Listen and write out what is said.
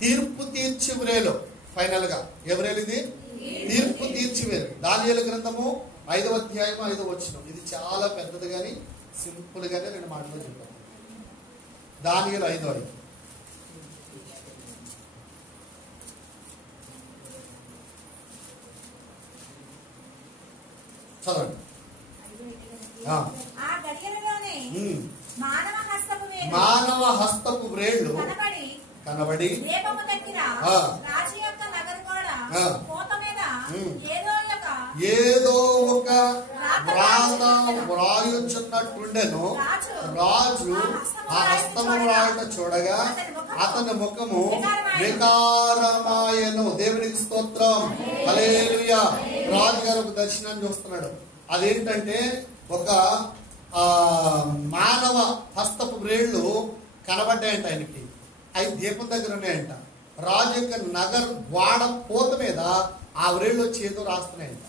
తీర్పు తీర్చి వ్రేలు. ఫైనల్ గా ఎవరేలు ఇది? తీర్పు తీర్చి వేరు. దానియేలు గ్రంథము 5వ అధ్యాయం 5వ వచనం. ఇది చాలా పెద్దది కానీ సింపుల్ గానే 2 మాటలు చెప్పాను. దానియేలు 5:5. చదవండి. మానవ హస్తపు వ్రేళ్లు కనబడి ఏదో ఒక వ్రాత వ్రాయుచున్నట్టుండెను. రాజు ఆ హస్తము వ్రాయట చూడగా అతని ముఖము వికారమాయను. దేవునికి స్తోత్రం, హల్లెలూయా. రాజుగారు ఒక దర్శనాన్ని చూస్తున్నాడు. అదేంటంటే ఒక మానవ హస్తపు వ్రేళ్లు కనబడ్డాయంట ఆయనకి. అవి దీపం దగ్గర ఉన్నాయంట. రాజు యొక్క నగర్ వాడ పోత మీద ఆ వ్రేళ్ళు వచ్చి ఏదో రాస్తున్నాయంట.